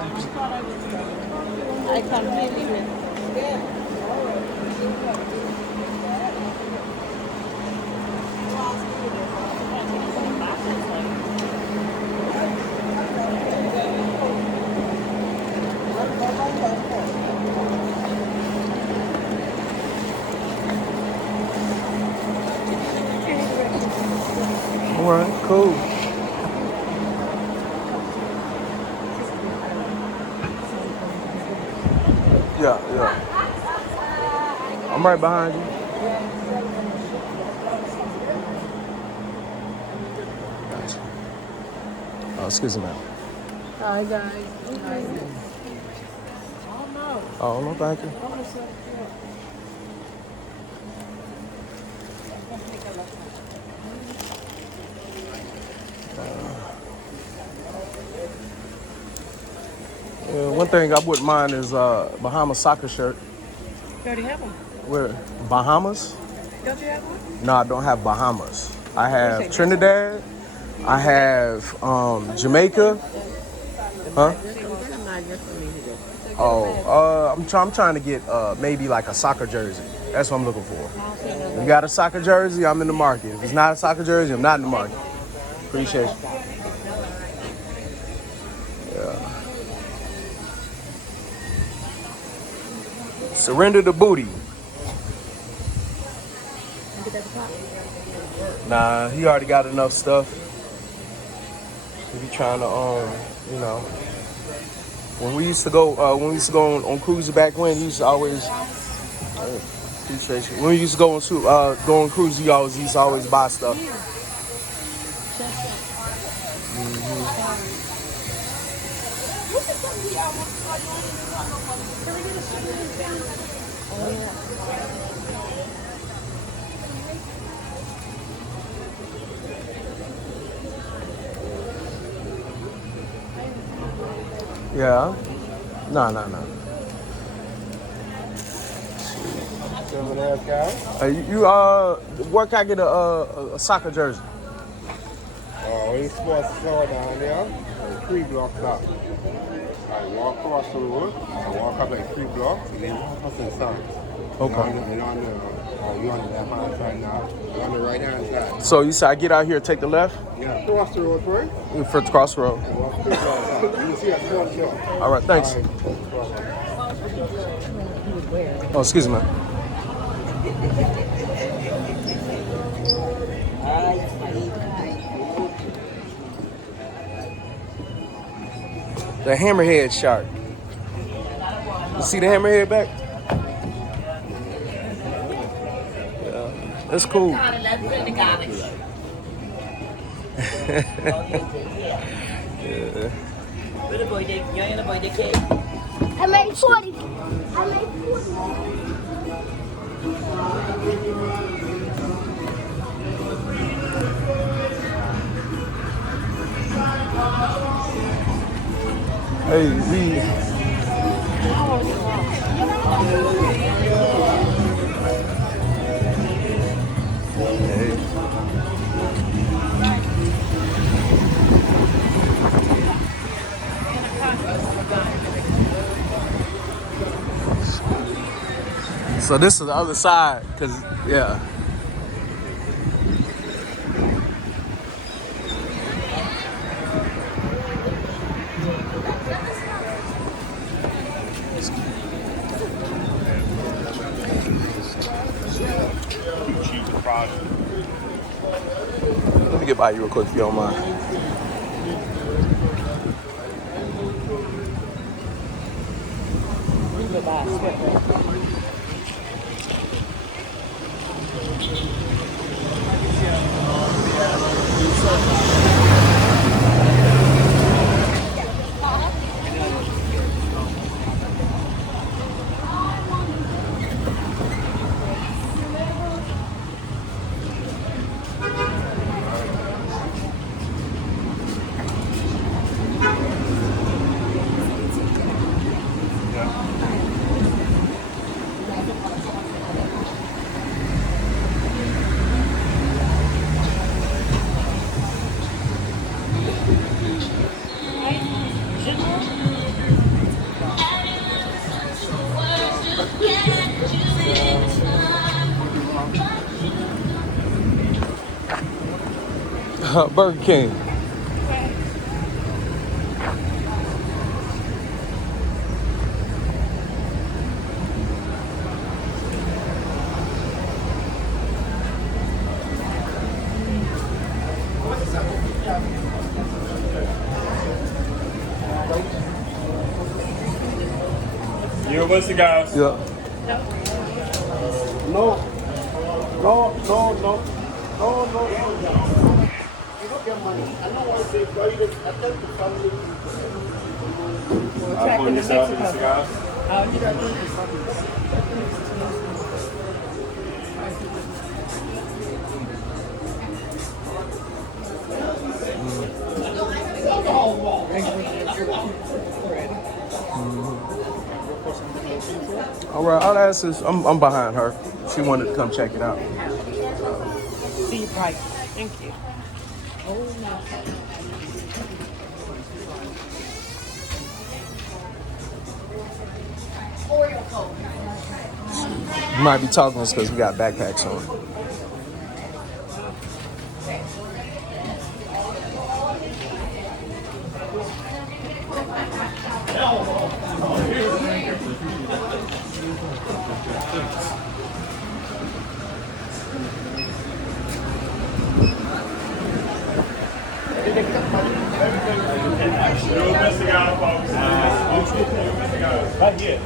I completely missed. All right, cool. Yeah. I'm right behind you. Gotcha. Oh, excuse me, ma'am. Hi guys. Oh, no, thank you. One thing I wouldn't mind is Bahamas soccer shirt. You already have one. Where? Bahamas? Don't you have one? No, I don't have Bahamas. I have Trinidad. I have Jamaica. Huh? Oh, I'm trying to get maybe like a soccer jersey. That's what I'm looking for. If you got a soccer jersey, I'm in the market. If it's not a soccer jersey, I'm not in the market. Appreciate you. Yeah. Surrender the booty. Nah, he already got enough stuff. He be trying to, when we used to go, on cruises back when, he used to always, appreciate you. When we used to go on cruise, he used to always buy stuff. Yeah. No. Where can I get a soccer jersey? When you sports store down there, 3 blocks up. I walk across the road, I walk up like 3 blocks, and then up in front. Okay. You're on the left hand side now. You're on the right hand side. So you say I get out here, take the left? Yeah, cross the road first. For the cross the road. And walk 3 blocks up. You can see a sports store. All right, thanks. Oh, excuse me. The hammerhead shark. You see the hammerhead back? Yeah, that's cool. Yeah. I made 40. Hey, so this is the other side, cause yeah. Let me get by you real quick if you don't mind. Burger King. You want cigars? Yeah. No. No, no, no. No, no, no. You don't get money. I know why they buy it. I tell the family. I'll put yourself in the cigars. All right, I'll ask this. I'm behind her. She wanted to come check it out. See your price. Thank you. You might be talking to us because we got backpacks on. Right here.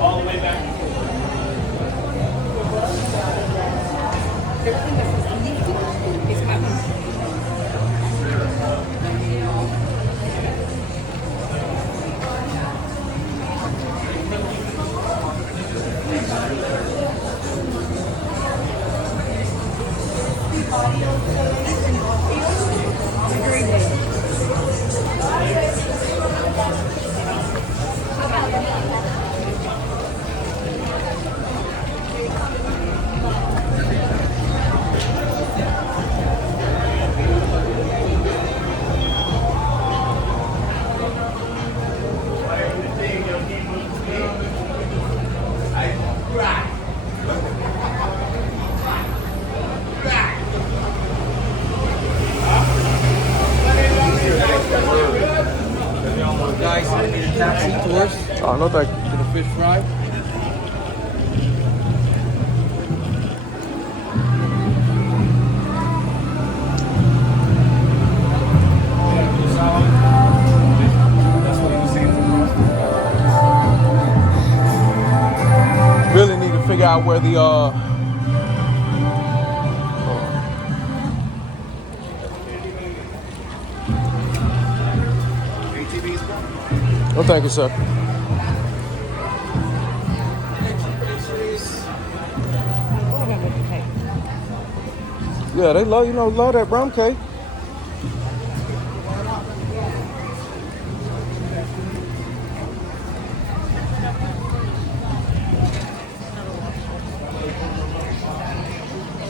All the way back. Guys, I need a taxi to us Oh, no thank you. to the fish fry. Really need to figure out where the No thank you, sir. Yeah, they love love that brown cake.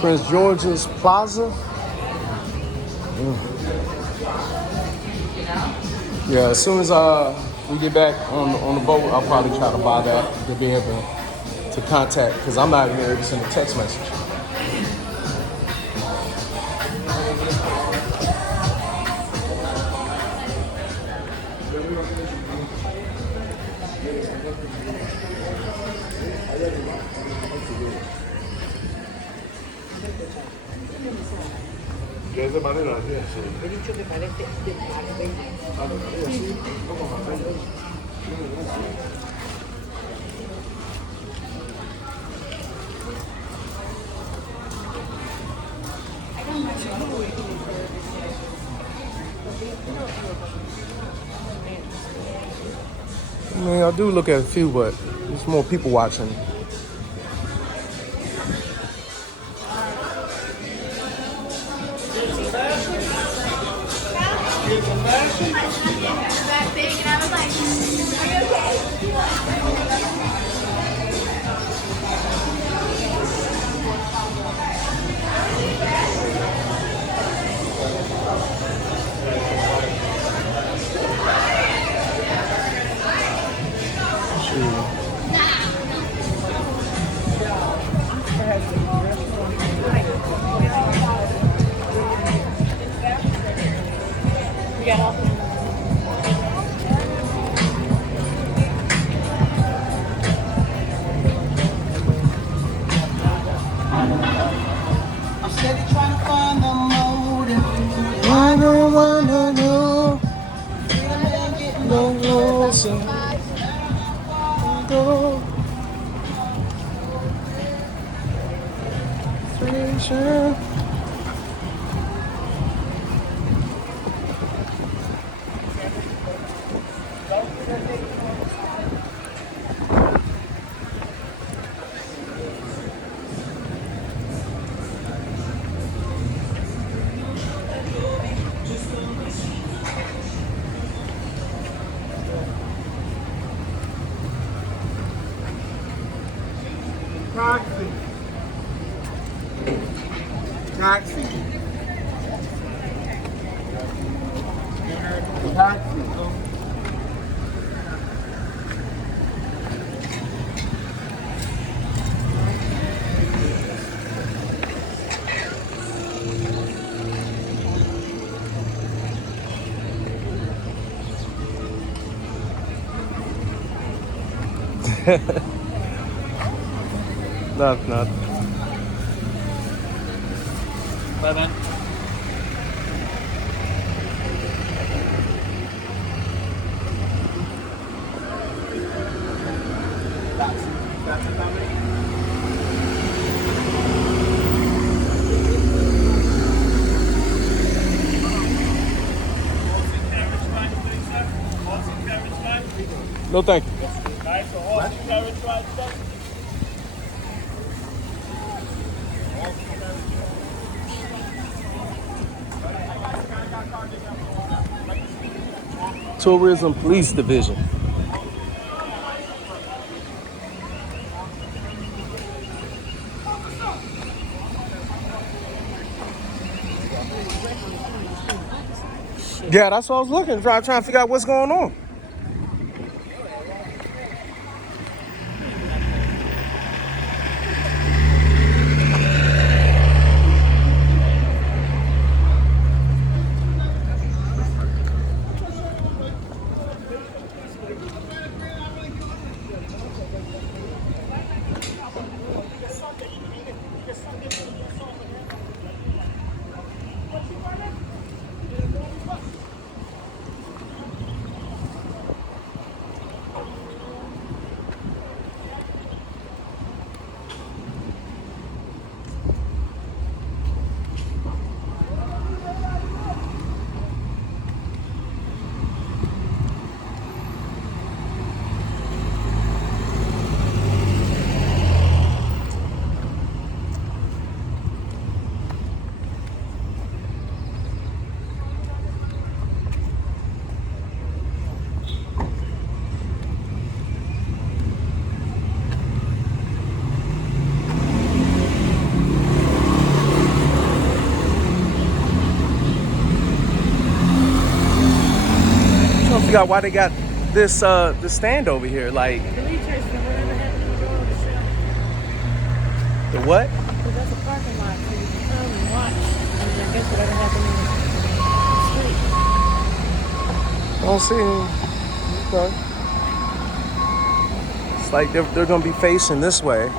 Prince George's Plaza. Yeah, as soon as we get back on the boat, I'll probably try to buy that to be able to contact, because I'm not even able to send a text message. Que es de madera, sí. He dicho que parece de Marbella. I mean, I do look at a few, but there's more people watching. That big, and I was like, are you okay? listen. Go. Station. Taxi. Taxi. Taxi. Nothing. Bye, man. No, thank you. Nice, so horse and carriage ride, sir? Tourism Police Division. Yeah, that's what I was looking, trying to figure out what's going on. Trying to figure out why they got this the stand over here. Like Bleachers for whatever happened to the road to show. the what? Because that's a parking lot, so you can come and watch. And I guess whatever happened in the street. I don't see any. Okay. It's like they're gonna be facing this way.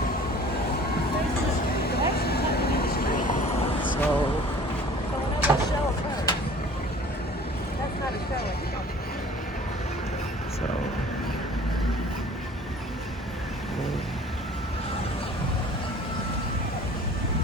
So So whenever a show occurs, that's not a show. so